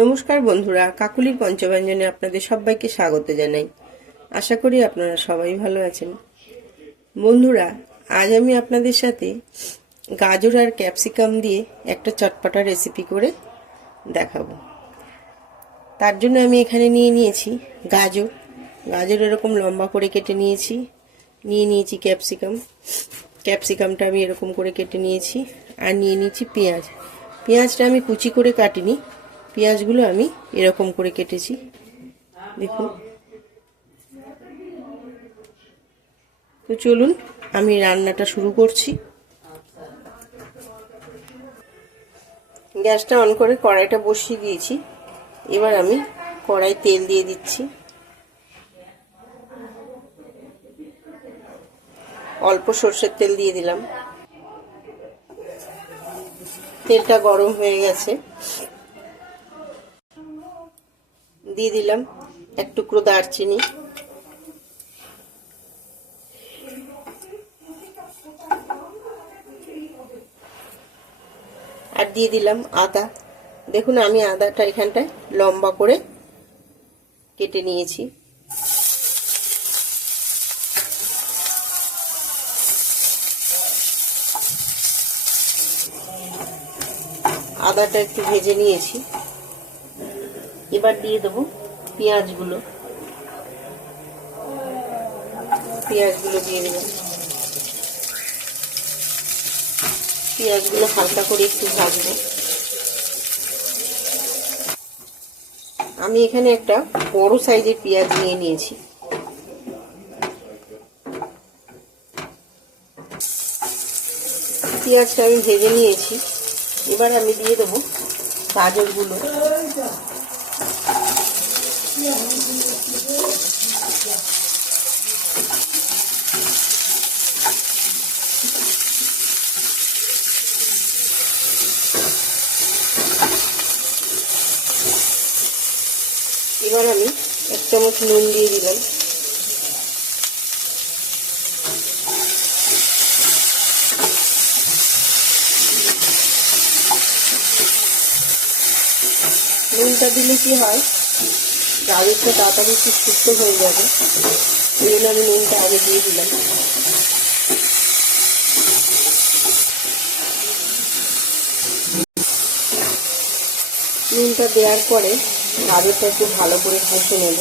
নমস্কার বন্ধুরা, কাকুলির পঞ্চব্যঞ্জনে আপনাদের সবাইকে স্বাগত জানাই। আশা করি আপনারা সবাই ভালো আছেন। বন্ধুরা, আজ আমি আপনাদের সাথে গাজর আর ক্যাপসিকাম দিয়ে একটা চটপটা রেসিপি করে দেখাবো। তার জন্য আমি এখানে নিয়ে নিয়েছি গাজর এরকম লম্বা করে কেটে নিয়েছি। নিয়ে নিয়েছি ক্যাপসিকামটা আমি এরকম করে কেটে নিয়েছি। আর নিয়ে নিয়েছি পেঁয়াজটা আমি কুচি করে কাটিনি, পেঁয়াজগুলো আমি এরকম করে কেটেছি, দেখুন। তো চলুন আমি রান্নাটা শুরু করছি। গ্যাসটা অন করে কড়াইটা বসিয়ে দিয়েছি। এবার আমি কড়াই তেল দিয়ে দিচ্ছি। অল্প সর্ষের তেল দিয়ে দিলাম। তেলটা গরম হয়ে গেছে। দিয়ে দিলাম এক টুকরো দারচিনি, আর দিয়ে দিলাম আদা। দেখুন আমি আদাটা এখানটায় লম্বা করে কেটে নিয়েছি। আদাটা একটু ভেজে নিয়েছি। এবার দিয়ে দেবো পেঁয়াজগুলো দিয়ে দিলাম। পেঁয়াজগুলো হালকা করে একটু ভাজবো। আমি এখানে একটা বড় সাইজের পেঁয়াজ নিয়ে নিয়েছি। পেঁয়াজটা আমি ভেজে নিয়েছি। এবার আমি দিয়ে দেবো গাজরগুলো। এবার আমি এক চামচ নুন দিয়ে দিলাম। নুনটা দিলে কি হয়, গাজরটা তাড়াতাড়ি একটু সুস্থ হয়ে যাবে। এই জন্য আমি নুনটা আগে দিয়ে দিলাম। নুনটা দেওয়ার পরে গাজরটা একটু ভালো করে কষে নেব।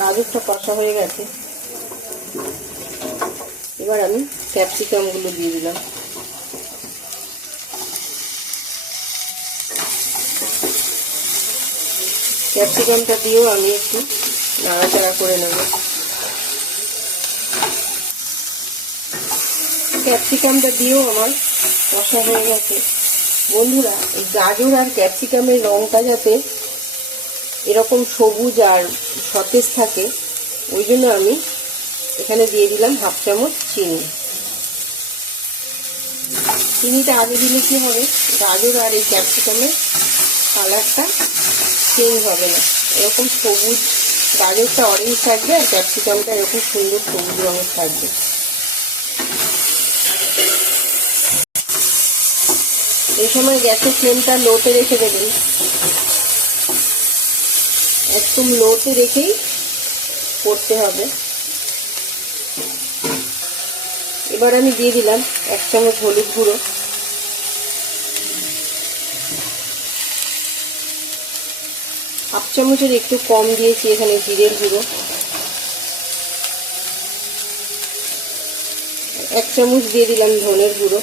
গাজরটা কষা হয়ে গেছে। এবার আমি ক্যাপসিকামগুলো দিয়ে দিলাম। ক্যাপসিকামটা দিয়েও আমি একটু নাড়াচাড়া করে নেব। ক্যাপসিকামটা দিয়েও আমার কষা হয়ে গেছে। বন্ধুরা, এই গাজর আর ক্যাপসিকামের রঙটা যাতে এরকম সবুজ আর সতেজ থাকে, ওই জন্য আমি এখানে দিয়ে দিলাম হাফ চামচ চিনি। চিনিটা আগে দিলে কি হবে, গাজর আর এই ক্যাপসিকামের কালারটা চেঞ্জ হবে না। এরকম সবুজ, গাজরটা অরেঞ্জ থাকবে আর ক্যাপসিকামটা এরকম সুন্দর সবুজ রঙের থাকবে। এই সময় গ্যাসের ফ্লেমটা লোতে রেখে দেবেন। একদম লোতে রেখেই করতে হবে। এবার আমি দিয়ে দিলাম এক চামচ হলুদ গুঁড়ো, হাফ চামচের একটু কম দিয়েছি এখানে জিরের গুঁড়ো, এক চামচ দিয়ে দিলাম ধনের গুঁড়ো,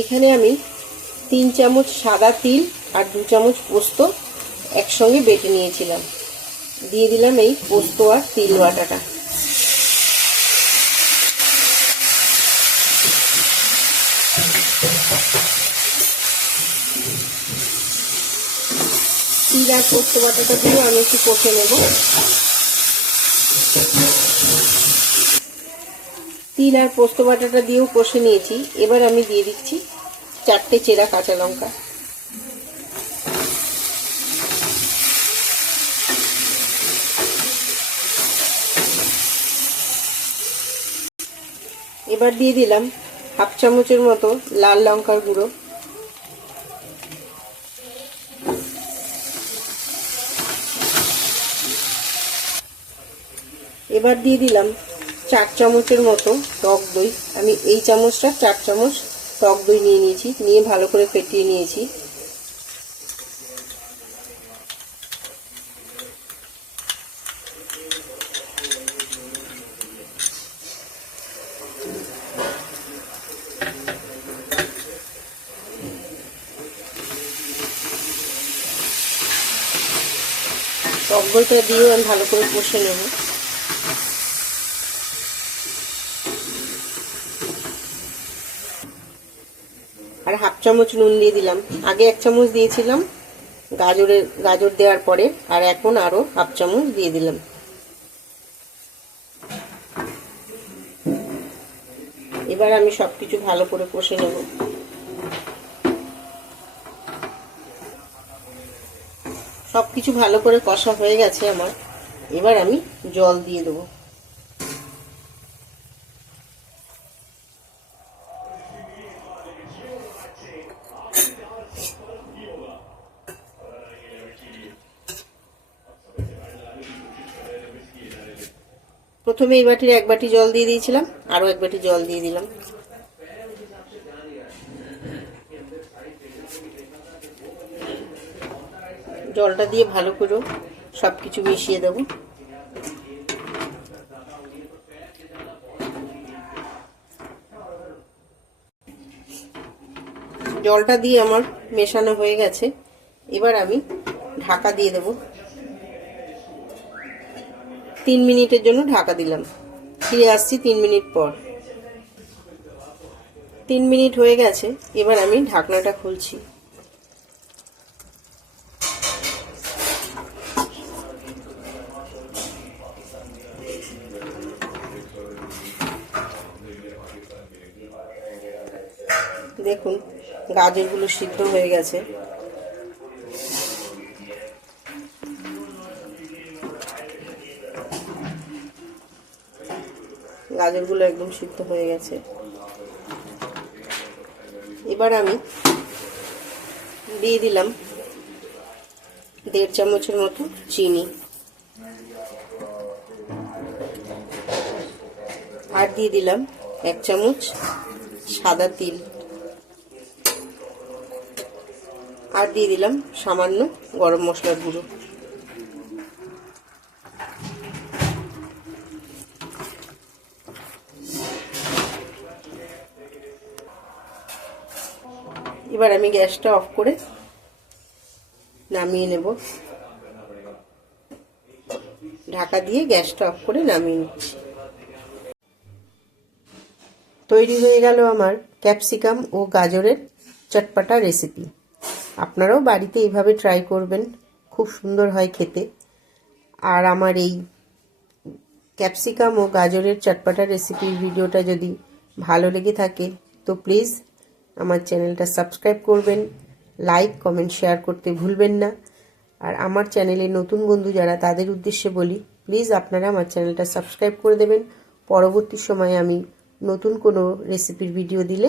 এখানে আমি 3 চামচ সাদা তিল আর 2 চামচ পোস্ত একসঙ্গে বেটে নিয়েছিলাম। দিয়ে দিলাম এই পোস্ত আর তিল বাটাটা। তিল আর পোস্ত বাটাটা দিয়ে আমি একটু কষে নেব। তিল আর পোস্ত বাটাটা দিয়েও কষে নিয়েছি। এবার আমি দিয়ে দিচ্ছি 4টে চেরা কাঁচা লঙ্কা। এবার দিয়ে দিলাম 1/2 চামচের মতো লাল লঙ্কার গুঁড়ো। এবার দিয়ে দিলাম 4 চামচের মতো টক দই। আমি এই চামচটা 4 চামচ টক দই নিয়ে নিয়েছি, নিয়ে ভালো করে ফেটিয়ে নিয়েছি। টক দইটা দিয়ে আমি ভালো করে কষে নেব। আর 1/2 চামচ নুন দিয়ে দিলাম। আগে 1 চামচ দিয়েছিলাম গাজর দেওয়ার পরে, আর এখন আরো 1/2 চামচ দিয়ে দিলাম। এবার আমি সবকিছু ভালো করে কষে নেব। সবকিছু ভালো করে কষা হয়ে গেছে আমার। এবার আমি জল দিয়ে দেবো। প্রথমে এই বাটির 1 বাটি জল দিয়ে দিয়েছিলাম, আরো 1 বাটি জল দিয়ে দিলাম। জলটা দিয়ে ভালো করে সবকিছু মিশিয়ে দেব। জলটা দিয়ে আমার মেশানো হয়ে গেছে। এবার আমি ঢাকা দিয়ে দেব। 3 মিনিটের জন্য ঢাকা দিলাম। ফিরে আসছি 3 মিনিট পর। 3 মিনিট হয়ে গেছে। এবার আমি ঢাকনাটা খুলছি। দেখুন গাজরগুলো সিদ্ধ হয়ে গেছে। গাজরগুলো একদম সিদ্ধ হয়ে গেছে। এবার আমি দিয়ে দিলাম 1.5 চামচের মতো চিনি, আর দিয়ে দিলাম 1 চামচ সাদা তিল, আর দিয়ে দিলাম সামান্য গরম মশলার গুঁড়ো। এবার আমি গ্যাসটা অফ করে নামিয়ে নেব। ঢাকা দিয়ে গ্যাসটা অফ করে নামিয়ে নিচ্ছি। তৈরি হয়ে গেল আমার ক্যাপসিকাম ও গাজরের চটপটা রেসিপি। আপনারাও বাড়িতে এইভাবে ট্রাই করবেন, খুব সুন্দর হয় খেতে। আর আমার এই ক্যাপসিকাম ও গাজরের চটপটা রেসিপির ভিডিওটা যদি ভালো লেগে থাকে তো প্লিজ আমার চ্যানেলটা সাবস্ক্রাইব করবেন, লাইক কমেন্ট শেয়ার করতে ভুলবেন না। আর আমার চ্যানেলে নতুন বন্ধু যারা তাদের উদ্দেশ্যে বলি, প্লিজ আপনারা আমার চ্যানেলটা সাবস্ক্রাইব করে দেবেন। পরবর্তী সময়ে আমি নতুন কোনো রেসিপির ভিডিও দিলে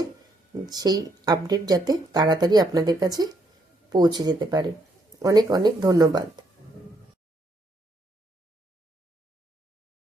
সেই আপডেট যাতে তাড়াতাড়ি আপনাদের কাছে পৌঁছে যেতে পারে। অনেক অনেক ধন্যবাদ।